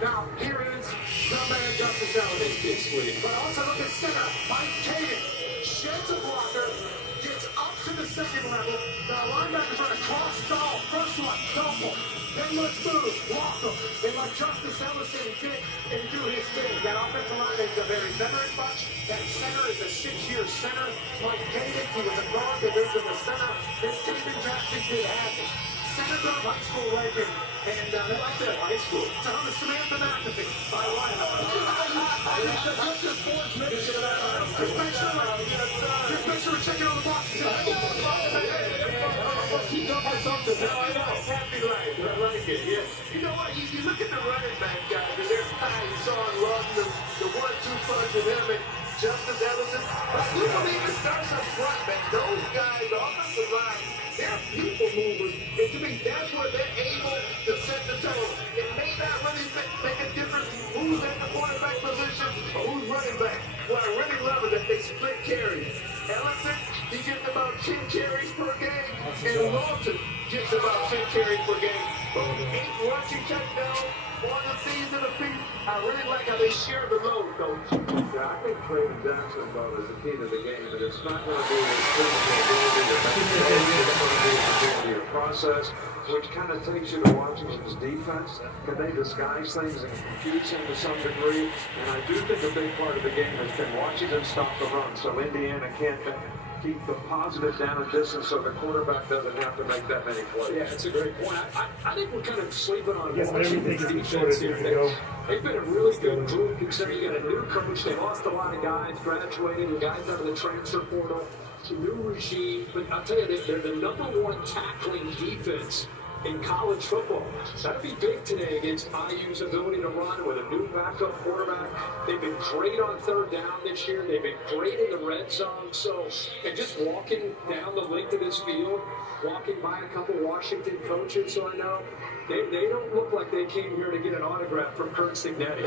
Now, here is the man Justice Ellis. But also look at center, Mike Kagan. Sheds a blocker, gets up to the second level. Now, linebackers are to cross stall. First one, double. Then let's move, walk them. They let Justice Ellison get and do his thing. That offensive line is a very veteran bunch. That center is a 6-year center. Mike Kagan, he was a guard that moved to the center. This David Jackson did have it. Senator high school legend. And they like that high school. So I'm a Samantha McAfee. By one. Just make sure we're checking on the boxes. Keep up or something. Now I know. Happy life. I like it. Yeah. You know what? You look at the running back guys, and there's Ty Sean Love, the 1-2 punch with him and Justice Ellison. But I do believe it starts up front, man. Those guys, the offensive line, they're people movers. And to me, that's where they're able to set the tone. It may not really make a difference who's at the quarterback position or who's running back. What I really love is that they split carries. Ellison, he gets about 10 carries per game, and Lawson gets about 10 carries per game. Both 8 rushing touchdowns on the season of peace. I really like how they share the load, Coach. Yeah, I think Trayvon Jackson, though, is the key to the game, and it's not going to be his physical ability or mental ability, it's going to be his ability to process, which kind of takes you to watching his defense. Can they disguise things and confuse him to some degree? And I do think a big part of the game has been watching them stop the run, so Indiana can't keep the positive down and distance so the quarterback doesn't have to make that many plays. Yeah, that's a great point. I think we're kind of sleeping on Washington's defense here. They've been a really good group considering you got a new coach. They lost a lot of guys, graduating, the guys out of the transfer portal, a new regime. But I'll tell you, they're the #1 tackling defense in college football. That'd be big today against IU's ability to run with a new backup quarterback. They've been great on third down this year. They've been great in the red zone. So, and just walking down the length of this field, walking by a couple Washington coaches, so I know, they don't look like they came here to get an autograph from Kurt Signetti.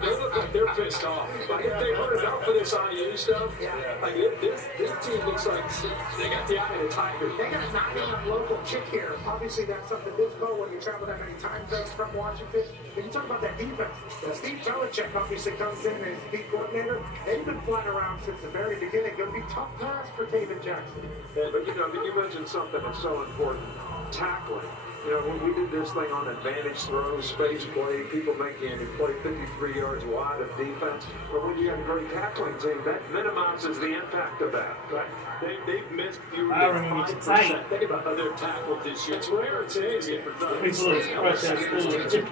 They look like they're pissed off. Like if they heard enough for this IU stuff, like this team looks like they got the eye of the tiger. They got a 9-8 local kick here. Obviously, that's something difficult when you travel that many time zones from Washington. But you talk about that defense. Steve Belichick obviously comes in as defense coordinator. They've been flying around since the very beginning. Going to be tough task for David Jackson. Yeah, but you mentioned something that's so important. Tackling. You know, when we did this thing on advantage throws, space play, people making you play 53 yards wide of defense. But when you have a great tackling team, that minimizes the impact of that. Right. They've missed fewer than 5%. Think about other tackles this year. It's rare today to get for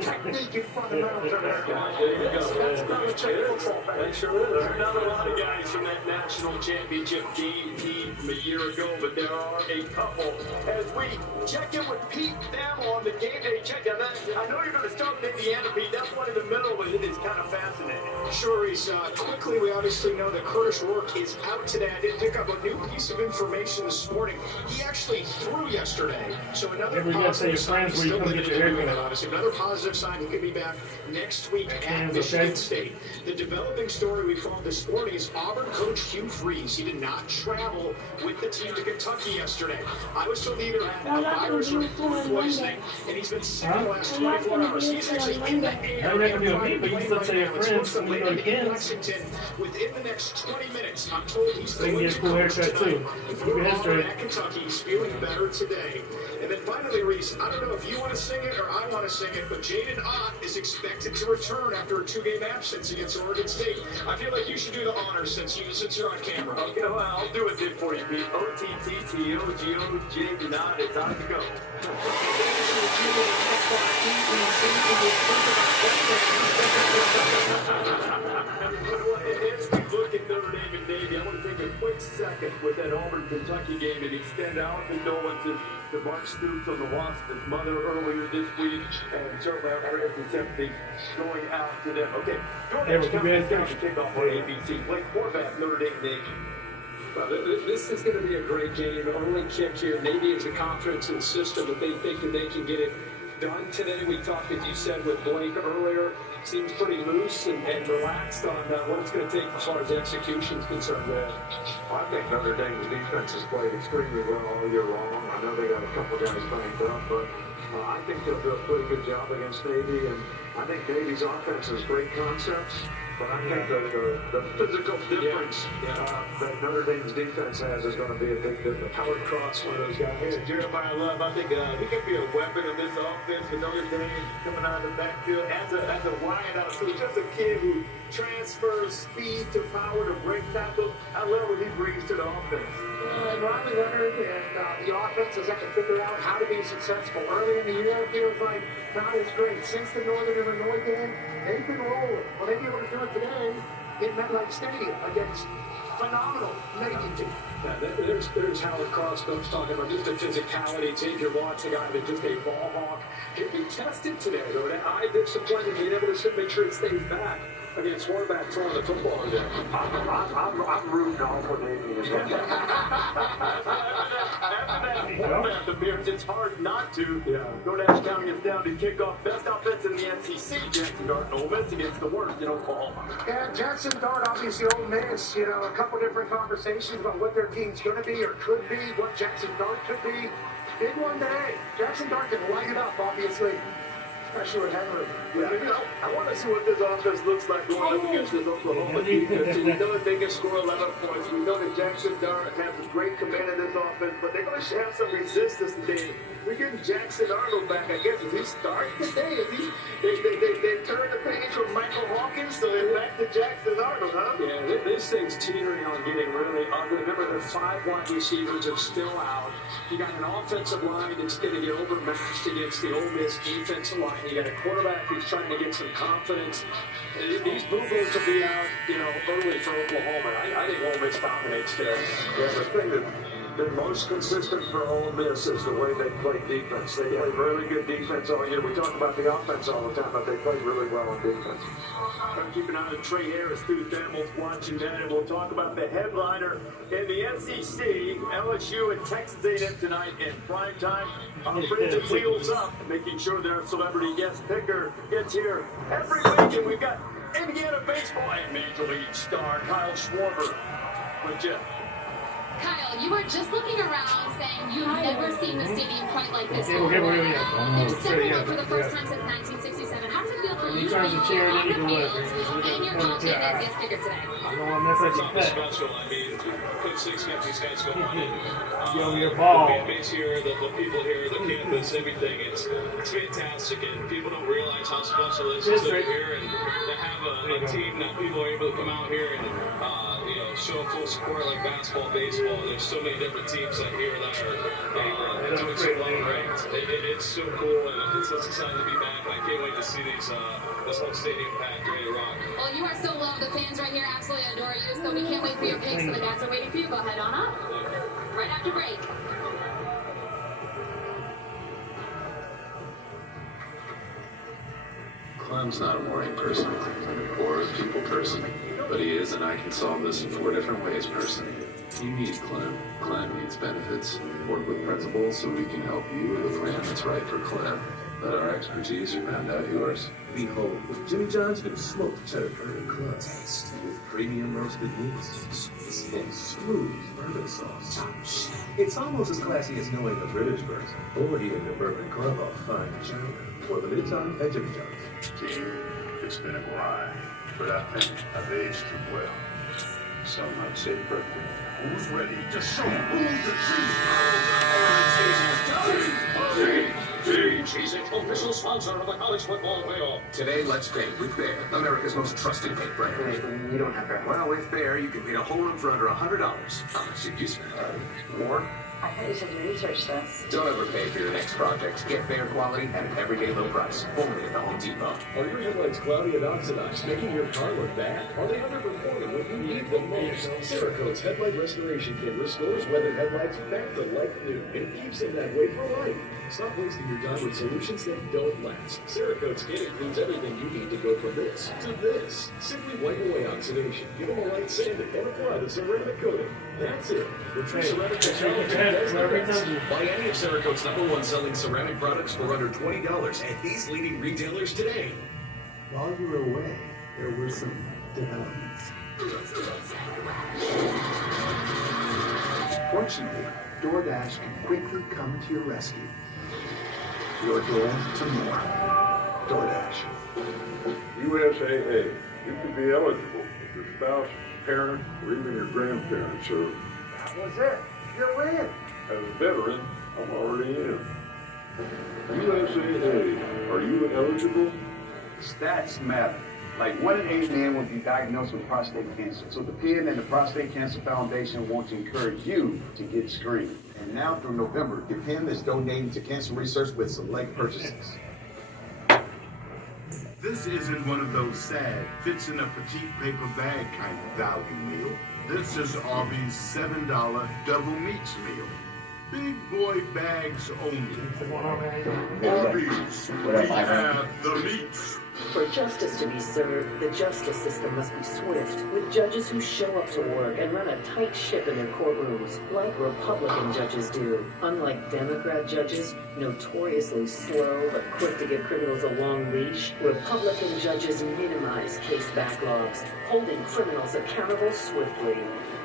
technique and fundamentals are there. There you go. That sure is. There's not a lot of guys from that national championship game team from a year ago, but there are a couple. As we check in with Pete on the game day check. I know you're going to start with Indiana, Pete. That one in the middle of it is kind of fascinating. Sure is. Quickly, we obviously know that Curtis Rourke is out today. I did pick up a new piece of information this morning. He actually threw yesterday. So another positive sign. He's still limited to doing it, obviously. Another positive sign. He could be back next week at Michigan State. The developing story we found this morning is Auburn coach Hugh Freeze. He did not travel with the team to Kentucky yesterday. I was told he either had a virus or food poisoning, and he's been sick the last 24 hours. He's actually in the air. Supposed to land in Lexington within the next 20 minutes. I'm told he's going to coach tonight. At Kentucky, he's feeling better today. And then finally, Reese, I don't know if you want to sing it or I want to sing it, but Jaden Ott is expected to return after a 2-game absence against Oregon State. I feel like you should do the honors since you're on camera. Okay, well, I'll do it then for you, Pete. O-T-T-T-O-G-O, Jaden Ott, it's on to go. As we look at Notre Dame and Navy, I want to take a quick second with that Auburn-Kentucky game and extend our condolences to Mark Stoops on the Wasp's mother earlier this week, and certainly our prayers and sympathy going out to them. Okay, your next coming down to kick off on ABC. Blake Horvath, Notre Dame Navy. Well, this is going to be a great game. Early kick here. Navy is a confidence in the system that they think that they can get it done today. We talked, as you said, with Blake earlier. Seems pretty loose and relaxed on what it's going to take as far as execution is concerned. I think Notre Dame's defense has played extremely well all year long. I know they got a couple guys banged up, but I think they'll do a pretty good job against Navy, and I think Navy's offense has great concepts, but I think the physical difference that Notre Dame's defense has is going to be a big difference. Howard Cross, one of those guys. Yeah, Jeremiah Love, I think he could be a weapon of this offense for Notre Dame coming out of the backfield as a wideout. So just a kid who transfers speed to power to break tackles. I love what he brings to the offense. And Riley Leonard and the offense has had to figure out how to be successful. Early in the year, it feels like not as great. Since the Northern Illinois game, they've been rolling. Will they be able to do it today in MetLife Stadium against phenomenal Navy team? Yeah, there's Howard Cross talking about just the physicality. Xavier Watts, a guy that's just a ball hawk. He'll be tested today, though. That eye discipline, being able to make sure it stays back against Horvath throwing the football in there. I'm rooting all for Navy. After that Horvath appearance, it's hard not to. DoorDash counting us down to kickoff. Best offense in the SEC. Jackson Dart and Ole Miss against the worst in Oklahoma. Yeah, Jackson Dart, obviously Ole Miss, a couple different conversations about what their team's going to be or could be, what Jackson Dart could be. Big one today. Jackson Dart can light it up, obviously. Especially with Henry. Yeah, I want to see what this offense looks like going up against this Oklahoma defense. We know that they can score 11 points. We know that Jackson Dart has a great command of this offense, but they're going to have some resistance today. We're getting Jackson Arnold back, I guess. Is he starting today? They turned the page from Michael Hawkins, so they're back to Jackson Arnold, huh? Yeah, this thing's teetering on getting really ugly. Remember, the 5 wide receivers are still out. You got an offensive line that's going to get overmatched against the Ole Miss defensive line. You got a quarterback who's trying to get some confidence. These boo-boos will be out, early for Oklahoma. I think Ole Miss dominates today. Yeah, the thing that's been most consistent for Ole Miss is the way they play defense. They play really good defense all year. We talk about the offense all the time, but they play really well on defense. I'm keeping an eye on Trey Harris, Stu Thamels watching that, and we'll talk about the headliner in the SEC, LSU and Texas A&M tonight in prime time. Our friends at Wheels Up, making sure their celebrity guest picker gets here every week, and we've got Indiana baseball and Major League star Kyle Schwarber with you. Kyle, you were just looking around saying you've never seen the stadium quite like this before. There's several one for the first time since 1967. How does it feel for you to be on the field and your alternate as guest speaker today? It's something special. I mean, Coach Six got these guys going in. Your ball. The fan base here, the people here, the campus, everything. It's fantastic, and people don't realize how special this is over here, and to have a team that people are able to come out here and show full support like basketball, baseball. There's so many different teams out here that are doing so well ranked. It's so cool, and it's just exciting to be back. I can't wait to see this whole stadium packed, ready to rock. Well, you are so loved. The fans right here absolutely adore you, so we can't wait for your picks. So the guys are waiting for you. Go ahead on up. Right after break. Clem's not a morning person or a people person, but he is an I can solve this in 4 different ways person. You need Clem. Clem needs benefits. Work with principals so we can help you with a plan that's right for Clem. Let our expertise round out yours. Behold, Jimmy John's new smoked cheddar bourbon crust with premium roasted meats and smooth bourbon sauce. It's almost as classy as knowing a British person or eating a bourbon club off fine china. For the meantime, at Jimmy John's. Team, it's been a grind, but I think I've aged too well. Some might say perfect. Who's ready to show who's the Team Cheez-It, official sponsor of the college football playoff. Today, let's paint with Bear, America's most trusted paint brand. You don't have that. Well, with Bear, you can paint a whole room for under $100. How much did you spend? More? I thought you said you researched this. Don't overpay for your next project. Get Bear quality at an everyday low price. Only at the Home Depot. Are your headlights cloudy and oxidized, making your car look bad? Are they underperforming when you need them most? Cerakote's Headlight Restoration Kit restores weathered headlights back to like new and keeps them that way for life. Stop wasting your time with solutions that don't last. Cerakote's kit includes everything you need to go from this to this. Simply wipe away oxidation, give them a light sanding, and apply the ceramic coating. That's it. The true ceramic technology does the rest. Buy any of Cerakote's #1 selling ceramic products for under $20 at these leading retailers today. While you were away, there were some developments. Fortunately, DoorDash can quickly come to your rescue. your door to more. DoorDash. USAA. You could be eligible if your spouse, parent, or even your grandparents served. What's that? You're in. As a veteran, I'm already in. USAA. Are you eligible? Stats matter. Like 1 in 8 men will be diagnosed with prostate cancer. So the PN and the Prostate Cancer Foundation want to encourage you to get screened. And now through November, the PN is donating to cancer research with select purchases. This isn't one of those sad, fits in a petite paper bag kind of value meal. This is Arby's $7 double meats meal. Big boy bags only. Arby's, we have the meats. For justice to be served, the justice system must be swift, with judges who show up to work and run a tight ship in their courtrooms, like Republican judges do. Unlike Democrat judges, notoriously slow but quick to give criminals a long leash, Republican judges minimize case backlogs, holding criminals accountable swiftly.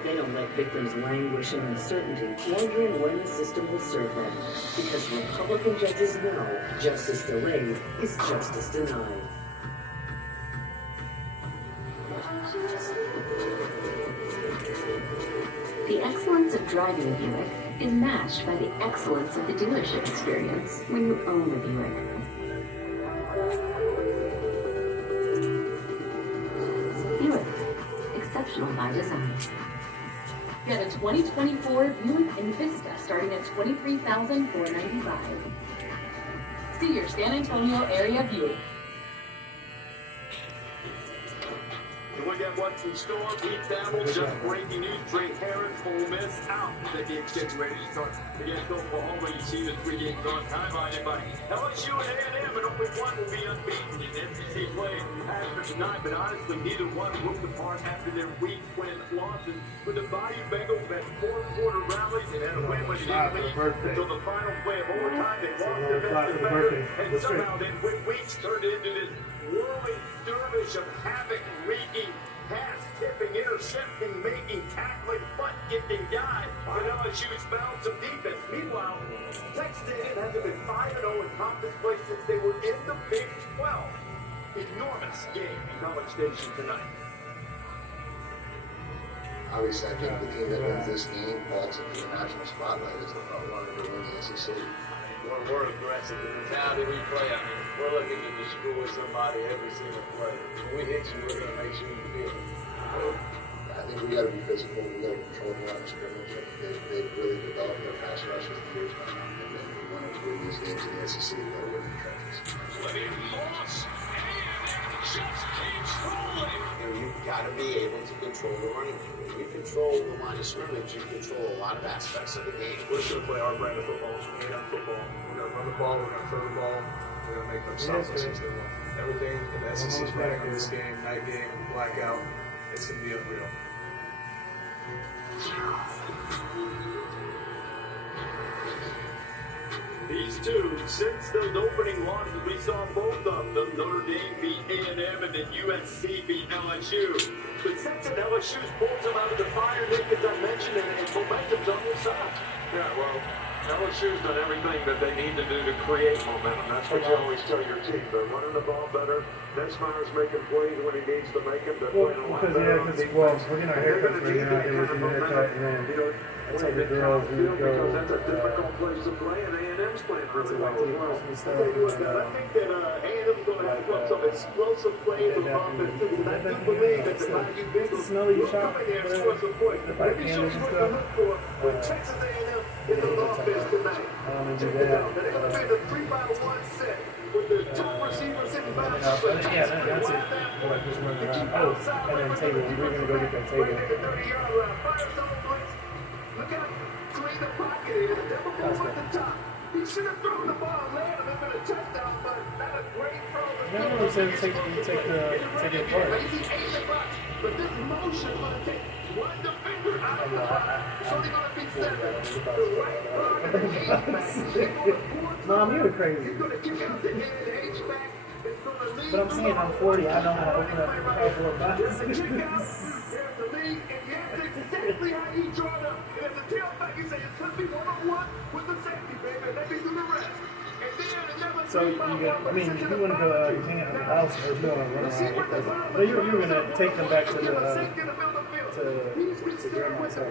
They don't let victims languish in uncertainty, wondering when the system will serve them. Because Republican judges know justice delayed is justice denied. The excellence of driving a Buick is matched by the excellence of the dealership experience when you own a Buick. Buick, exceptional by design. Get a 2024 Buick Envista starting at $23,495. See your San Antonio area Buick. And we got what's in store. Pete Thamel, just breaking news. Trey Harris, Ole Miss out. The game's getting ready to start against Oklahoma. You see the 3 games on timeline by LSU and A&M, and only one will be unbeaten in SEC play after tonight. But honestly, neither one looked apart after their week when losses. With the Bayou Bengals had 4 quarter rallies and had a win when they didn't lead until the final play of overtime. They lost their best defender, and somehow then quick weeks turned into this whirling dervish of havoc, wreaking, pass-tipping, intercepting, making, tackling, butt-kicking guy. But LSU's found some defense. Meanwhile, Texas A&M hasn't been 5-0 in conference play since they were in the Big 12. Enormous game in College Station tonight. Obviously, I think the team that wins this game falls into the national spotlight as the front runner to win the SEC. When we're aggressive, the mentality we play, I mean, we're looking to destroy somebody every single play. When we hit you, we're going to make sure you feel it. I think we got to be physical. We got to control the line of scrimmage. They've really developed their pass rush as the years went on. And then we want to win these games in the SEC. We got to win the trenches. Just keeps rolling. You've got to be able to control the running game. If you control the line of scrimmage, you control a lot of aspects of the game. We're just going to play our brand of football. We're going to football. We're going to run the ball. We're going to throw the ball. We're going to make them stop us as they want. Everything in the SEC is running on this game, night game, blackout. It's going to be unreal. These two, since those opening losses, we saw both of them. Notre Dame beat A&M and then USC beat LSU. But since then, LSU's pulled them out of the fire, Nick, as I mentioned, and momentum's on their side. Yeah, well, LSU's done everything that they need to do to create momentum. That's what you always tell your team. They're running the ball better. Nesmire's making plays when he needs to make them. They're playing a lot better on defense. We're getting our haircuts right now. They were doing haircut, and then that's how the girls who go. Because that's a difficult place to play, and A&M's playing really well as well. I think that A&M's going to have some explosive plays on offense, too. And I do believe that the Bayou Bengals will come in there and score some points. Let me show you what to look for with Texas A&M in the offense tonight. Check it out. They're going to be the 3-by-1 set with the two receivers sitting back. Yeah, that's it. Just running around. Oh, and then table. We're going to go get that table. Look out, clean the pocket in. The devil goes at the top. He should have thrown the ball late and it's been a touchdown, but not a great throw. No, he said take it apart. But this motion is going to take one defender out of the box. So they're going to be seven. The right guard and the H-back. Mom, you were crazy. He's going to kick out the head, the H-back. But I'm saying I'm 40. I know how to open up the powerful box. There's a kick out. There's the lead. And yes, exactly how he draw it up. And as a tailback, he said, it's going to be one-on-one with the safety, baby. And they be doing the rest. And then another So you got, I mean, if you want to go hang out in the house or go and run around, but you're going to take them back to the grandma's house.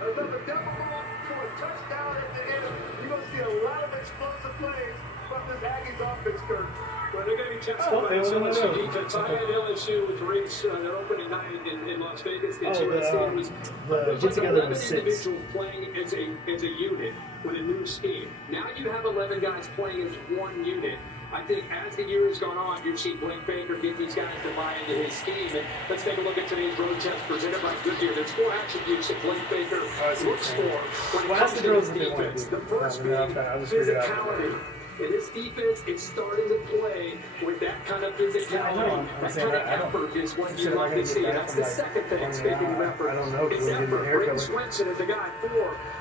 Another double ball for a touchdown at the end. You're going to see a lot of explosive plays from this Aggies offense, Kirk. Well, they're going to be tested by LSU defense. I had LSU with Reese their opening night in Las Vegas. The stadium was get together with 6 individuals playing as a unit with a new scheme. Now you have 11 guys playing as one unit. I think as the year has gone on, you've seen Blake Baker get these guys to buy into his scheme. And let's take a look at today's road test presented by Goodyear. There's 4 attributes that Blake Baker looks for when it comes to his defense. The first being physicality. And this defense is starting to play with that kind of physicality. That kind of effort is what you like to see. That's the second thing, speaking of effort. It's effort. Brayton Swenson is the guy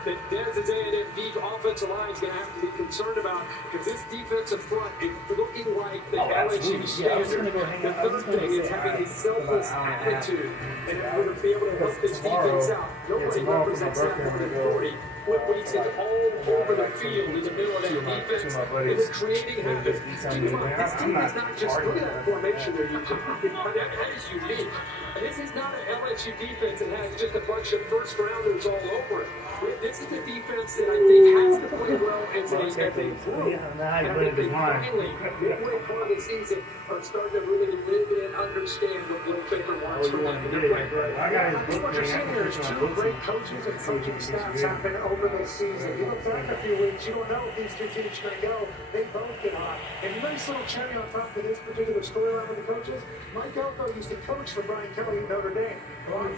that Dez's A&M deep offensive line is going to have to be concerned about because this defensive front is looking like the LSU standard. The third thing is having a selfless attitude and going to be able to help this defense out. Nobody represents that more than 40. When he's all over the field in the middle of that defense, and is creating havoc. Keep in mind, this team is not just, look at that formation they're using. That is unique. And this is not an LSU defense that has just a bunch of first-rounders all over it. This is a defense that I think has to play well as a group. And I think they finally, midway part of the season, are starting to really live and understand what Blake Baker wants from them. I think what you're seeing here is 2 great coaches and coaching staffs happen over this season. You look back a few weeks, you don't know if these 2 teams are going to go. They both get hot. And the nice little cherry on top of this particular storyline with the coaches, Mike Elko used to coach for Brian Kelly at Notre Dame. I'm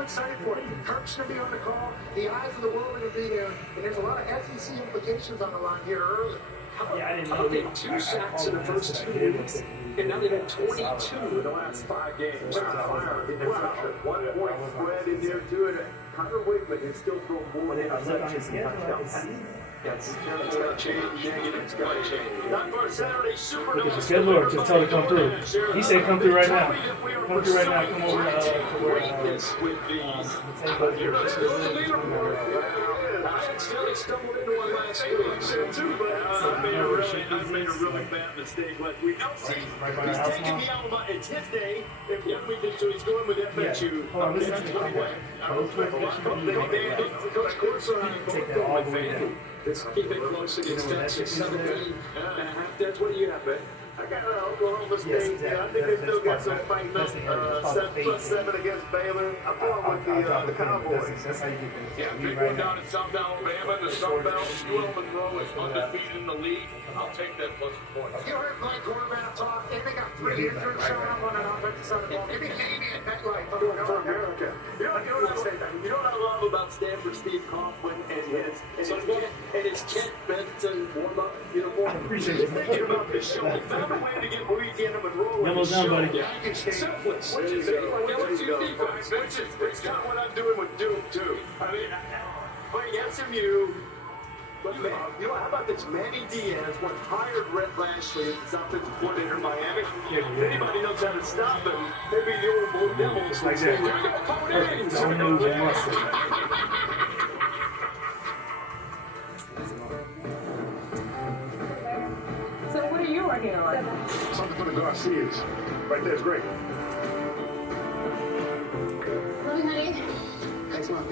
excited for it. Kirk's going to be on the call. The eyes of the world are going to be there. And there's a lot of SEC implications on the line here early. I didn't know they had 2 sacks in the first 2 weeks. And now they've had 22 in the last 5 games. Fire in their pressure. 1 point spread in there too. And Connor Wiggman can still throw more than touchdowns. It's got to change. It's got to change. Not for Saturday Super Bowl. Good Lord, just tell him to come through. He said come through right now. Come through right now. Come over with these. You're still the leaderboard. I accidentally stumbled into one last week too, but I made a really bad mistake last week. He's taking me out of it's his day. So he's going with FSU. Let's keep it close against Texas. 17.5. That's what you have, man. I got Oklahoma State. I think they still got some fight left. 7+ against Baylor. I'm going with the Cowboys. That's how you get this. Yeah, big one down in South Alabama. The Sun Belt, UL Monroe is undefeated in the league. I'll take that plus points. You heard Mike quarterback talk. They got 3 injuries showing up on an offensive side of the ball. Maybe Damian MetLife for America. You know what I love about Stanford Steve Coughlin and his Kent Benton warm-up uniform? He's thinking about this show. He found a way to get Louisiana Monroe in the show. Selfless. Which is LSU defense. It's kind of what I'm doing with Duke, too. I mean, playing SMU. But man, how about this? Manny Diaz was hired Rhett Lashley as his offensive coordinator in Miami. If anybody knows how to stop him, maybe the old Blue Devils would say, "Here we go, Cody." So what are you working on? Something for the Garcias. Right there's great. Love you, honey.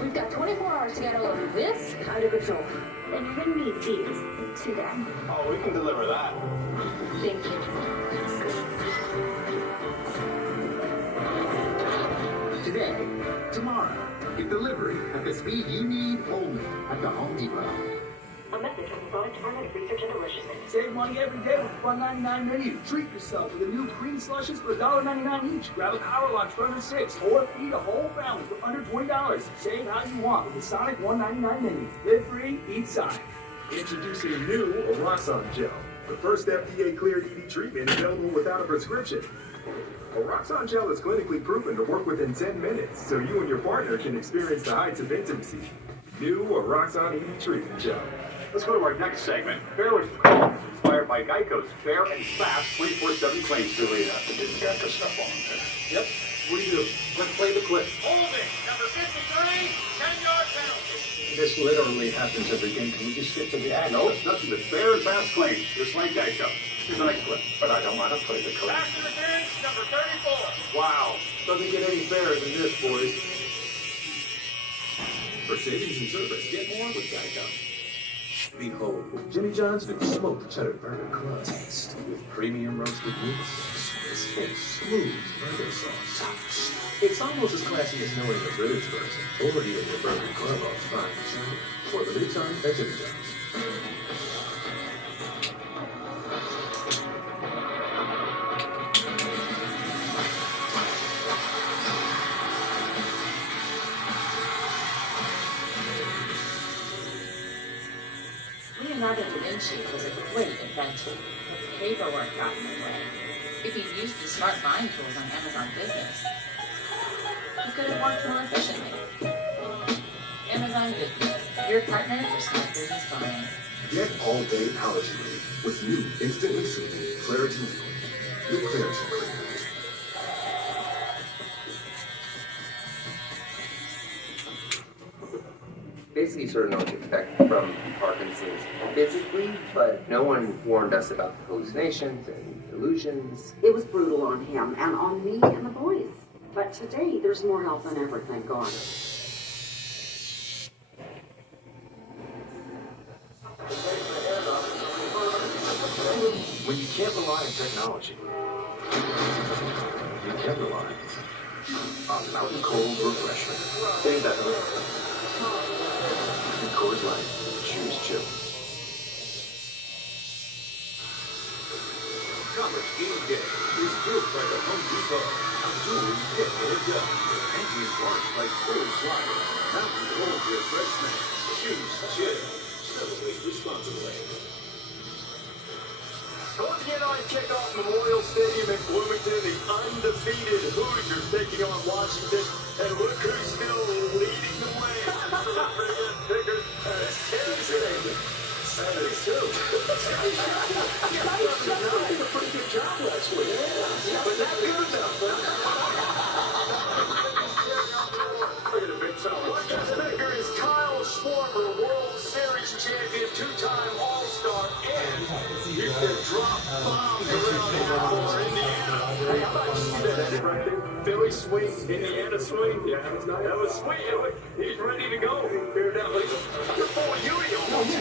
We've got 24 hours to get all of this out of control. Then you're going to need these today. Oh, we can deliver that. Thank you. Today, tomorrow, get delivery at the speed you need only at the Home Depot. A message from the Product Department of Research and Deliciousness. Save money every day with the $1.99 menu. Treat yourself with the new green slushes for $1.99 each. Grab an hour lunch for under $6, or feed a whole family for under $20. Save how you want with the Sonic $1.99 menu. Live free, eat Sonic. Introducing new Oroxon Gel, the first FDA-cleared ED treatment available without a prescription. Oroxon Gel is clinically proven to work within 10 minutes, so you and your partner can experience the heights of intimacy. New Oroxon ED treatment gel. Let's go to our next segment. Fairly Call, inspired by Geico's fair and fast 24/7 claims delete. Did Geico stuff on there? Yep. What do you do? Let's play the clip. Holding, number 53, 10-yard penalty. this literally happens every game. Can we just get to the act? No, it's nothing but fair and fast claims, just like that, Joe. Here's the next clip. But I don't want to play the coach. Back to the bench, number 34. Wow. Doesn't get any fairer than this, boys. For savings and service, get more with Geico. Behold, Jimmy John's new smoked cheddar burger crust. Taste with premium roasted meats and smooth burger sauce. It's almost as classy as knowing the British version or eating the burger club on fine chili. For the new time at Jimmy John's. Leonardo da Vinci was a great inventor, but paperwork got in the way. If he'd used the smart buying tools on Amazon Business, he could have worked more efficiently. Amazon Business, your partner for smart business buying. Get all-day allergy relief with new instantly soothing Clarity Liquid. New Clarity Liquid. Basically sort of know what to expect from Parkinson's physically, but no one warned us about the hallucinations and illusions. It was brutal on him and on me and the boys. But today, there's more help than ever, thank God. When you can't rely on technology, you can rely on mountain cold refreshment. Ain't that right? And Coors Light, choose chill. College game day is built by the Home Depot. Outdoors get more done. Engines launched by Coors Light. Mountain cold refreshment. Choose chill. Celebrate responsibly. Once again on kickoff Memorial Stadium in Bloomington, the undefeated Hoosiers taking on Washington, and look who's still leading the way. Pickers, 72. Did a pretty good job last week. But not good enough. Look at the big fella. Rogers Picker is Kyle Schwarber, World Series champion, two-time All-Star, and you can drop bombs around here for Indiana. Hey, how about you see that edit right there? Philly swing, Indiana swing. Yeah, that was sweet. He's ready to go. Fair down. You're full of Yui almost.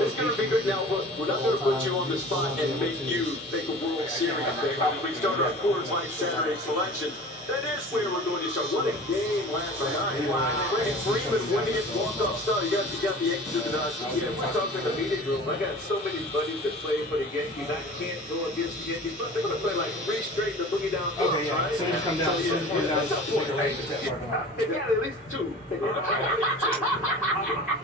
It's going to be good. Now, look, we're not going to put you on the spot and make you take a World Series pick. We start our Coors Light Saturday selection. That is where we're going to start. What a game last night. Wow. Freeman winning it, walk-off star. You got the Yankees in the Dodgers. Yeah, we talked in the meeting room. I got so many buddies that play for the Yankees. I can't go against the Yankees. But they're going to play like 3 straight to boogie down. Okay, yeah. Right? So just come down. So Just come down. they got at least 2.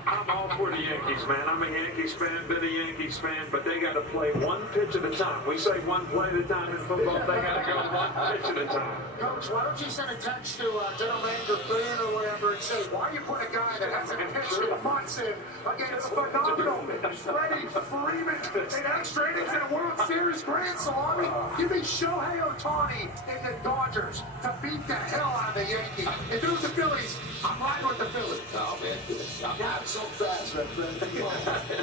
I'm all for the Yankees, man. I'm a Yankees fan, been a Yankees fan, but they got to play 1 pitch at a time. We say 1 play at a time in football. They got to go 1 pitch at a time. Coach, why don't you send a text to General Manager Flynn or whatever and say, why you put a guy that hasn't pitched in months in against phenomenal Freddie Freeman in extra innings in a World Series Grand Slam? Give me Shohei Ohtani and the Dodgers to beat the hell out of the Yankees. If it was the Phillies, I'm riding with the Phillies. Oh, man. Not so fast, my friend.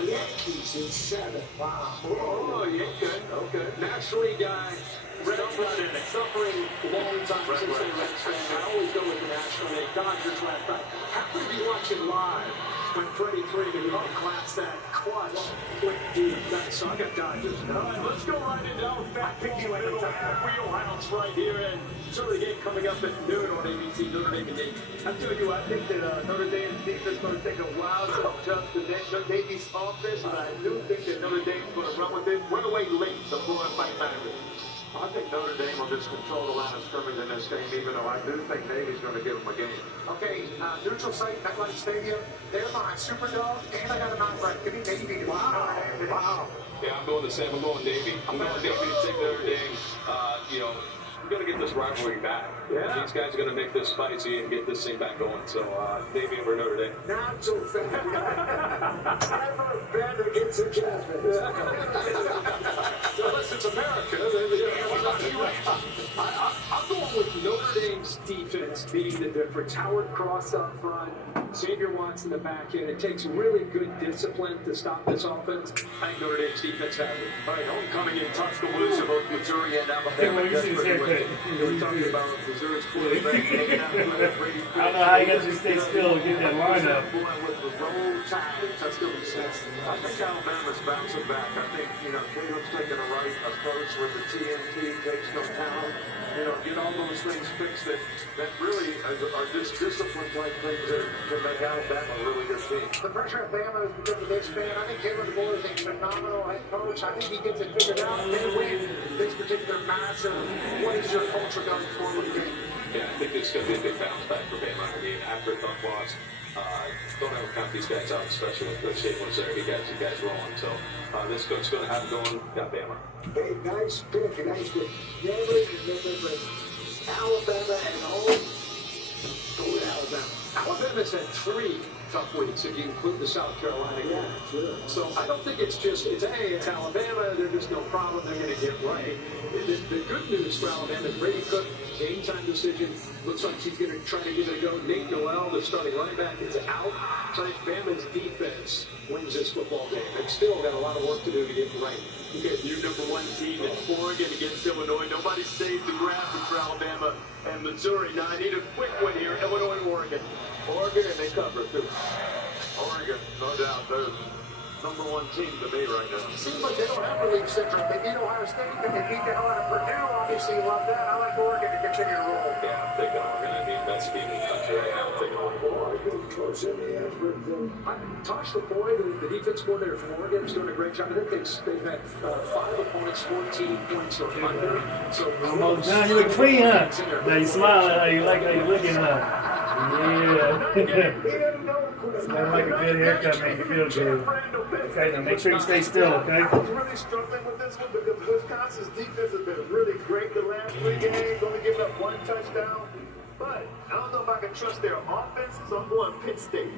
Yankees in 7. Wow. Oh, yeah, good. Okay. National League guy. Suffering long time since they Reds fan. I always go with the National League. Dodgers last night. Happen to be watching live when Freddie Freeman claps that clutch quick deep. So I got Dodgers. All right, let's go right into our fat picky wheelhouse right here. And certainly the game coming up at noon on ABC, Notre Dame and Navy. I'm telling you, I think that Notre Dame's defense is going to take a while to adjust to Navy's offense, and I do think that Notre Dame's going to run with it. Run away late, the Florida fight back. I think Notre Dame will just control the line of scrimmage in this game, even though I do think Navy's going to give them a game. Okay, neutral site, MetLife Stadium. They're mine. Superdome, and I got a mountain right. Give me Navy. Wow. Wow. Yeah, I'm going the same. I'm going Navy. I'm going Navy to take Notre Dame. We're going to get this rivalry back. Yeah. These guys are going to make this spicy and get this thing back going. So, Navy over Notre Dame. Not so fast. Never bet against the Jasmine. So unless it's America, I'm going with Notre Dame's defense. being the difference. Howard Cross up front, Xavier Watts in the back end. It takes really good discipline to stop this offense. I think Notre Dame's defense has it. All right, homecoming in Tuscaloosa, both Missouri and Alabama. We're talking about Missouri's quarterback. I don't know how you guys just stay still and get that line up. I think Alabama's bouncing back. I think, Caleb's taking a right approach with the TNT, takes no talent. Get all those things fixed that really are just discipline type things that can make Alabama a really good team. The pressure at Bama is because of this fan. I think Caleb DeBoer is a phenomenal head coach. I think he gets it figured out. They win this particular match. What is your culture going forward again? Yeah, I think it's going to be a big bounce back for Bama. I mean, after a tough loss, don't ever count these guys out, especially when Coach Shear was there. He got you guys rolling. So this coach is going to have it going. Got Bama. Hey, nice pick. Alabama at home. Go to Alabama. Alabama's had 3 tough weeks if you include the South Carolina game. Yeah, sure. So I don't think it's Alabama, they're just no problem, they're going to get right. The good news for Alabama is Brady Cook, game time decision, looks like he's going to try to give it a go. Nate Noel, the starting running back, is out. So I think Bama's defense wins this football game. They've still got a lot of work to do to get right. You get your #1 team in Oregon against Illinois. Nobody saved the graphic for Alabama and Missouri. Now I need a quick one here. Illinois, Oregon. Oregon, and they cover too. Oregon, no doubt, they're #1 team to me right now. Seems like they don't have relief syndrome. They beat Ohio State, then they beat the hell out of Purdue. Obviously, you love that. I like Oregon to continue to roll. Yeah, I'm taking Oregon. I mean, best team in the country right now. I'm taking Oregon. Coach in the effort. Tosh Lavoie, the defense coordinator from Oregon, is doing a great job. I think they've had 5 opponents, 14 points or under. So almost done. You look clean, huh? Now you smiling. How you like how you looking, huh? Yeah. Sounds like a good haircut, make you feel good. Okay, now make sure you stay still, okay? I was really struggling with this one because Wisconsin's defense has been really great the last 3 games, only giving up 1 touchdown. But I don't know if I can trust their offense, so I'm going Penn State.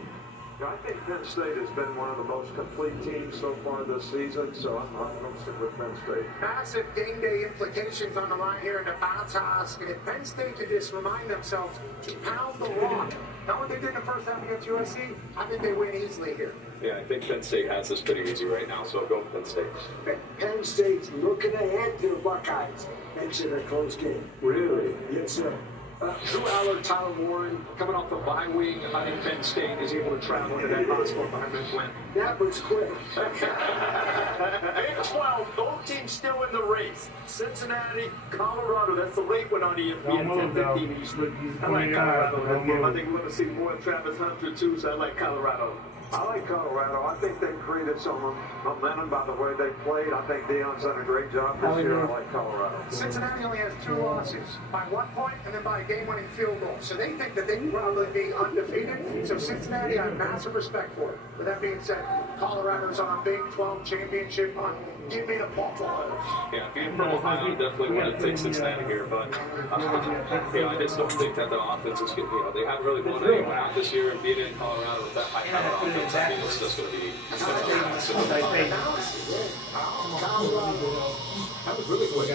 I think Penn State has been one of the most complete teams so far this season, so I'm going to stick with Penn State. Massive game day implications on the line here in the bounce house. And if Penn State can just remind themselves to pound the rock, not what they did in the first half against USC, I think they win easily here. Yeah, I think Penn State has this pretty easy right now, so I'll go with Penn State. Penn State's looking ahead to the Buckeyes. Makes it a close game. Really? Yes, sir. Drew Allard, Tyler Warren, coming off the bye week. I think Penn State is able to travel into that possible environment win. That was quick. Big 12, both teams still in the race. Cincinnati, Colorado. That's the late one on ESPN 10:50. I like Colorado. I think we're going to see more of Travis Hunter, too, so I like Colorado. I like Colorado. I think they've created some momentum by the way they played. I think Deion's done a great job this year. I like Colorado. Cincinnati only has 2 losses, by 1 point and then by a game-winning field goal. So they think that they can probably be undefeated. So Cincinnati, I have massive respect for it. With that being said, Colorado's on a Big 12 championship run. Give me the Buffaloes. Yeah, being from Ohio, definitely want to take Cincinnati here, but I just don't think that the offense is good. They haven't really blown anyone out this year and beat it in Colorado with that high-power offense. I mean, it's just going to be That was really quick.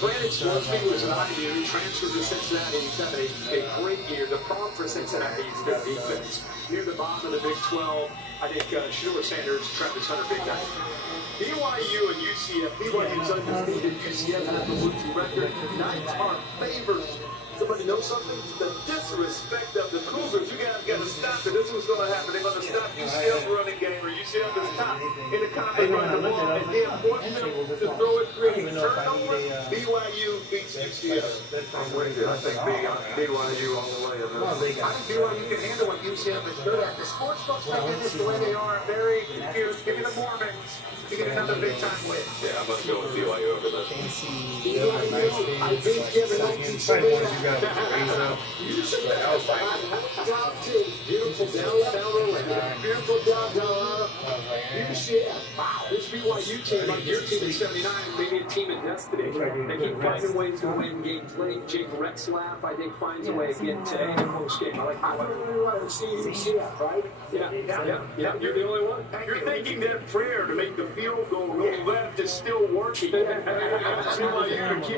Brandon Schwartzman was not here. He transferred to Cincinnati. He's having a great year. The problem for Cincinnati is their defense. Near the bottom of the Big 12, I think Shedeur Sanders, Travis Hunter, big guy. BYU and UCF. BYU's undefeated. UCF has a losing record. 9 are favorites. Somebody know something? The disrespect of the Cougars. You guys got to stop it. This is what's going to happen. They're going to stop UCF's running game, or UCF is top in the conference running the ball, and then force them to throw it, creating turnovers. BYU beats UCF. I'm with you. I think BYU all the way in this. I think BYU can handle what UCF is good at. The sports books making this the way they are very confused. Give me the Mormons to get another big-time win. Yeah, I'm going to go with BYU over this. I beat Jim in 1979. UCF, down 2. Beautiful downtown. Beautiful downtown. UCF. Wow, this BYU team, like your team in 79, maybe a team of destiny. They keep finding ways to win games late. Jake Retzlaff, I think, finds a way again today in the post game. I really want to see UCF, right? Yeah. You're the only one. You're thinking that prayer to make the field goal go left is still working. BYU to keep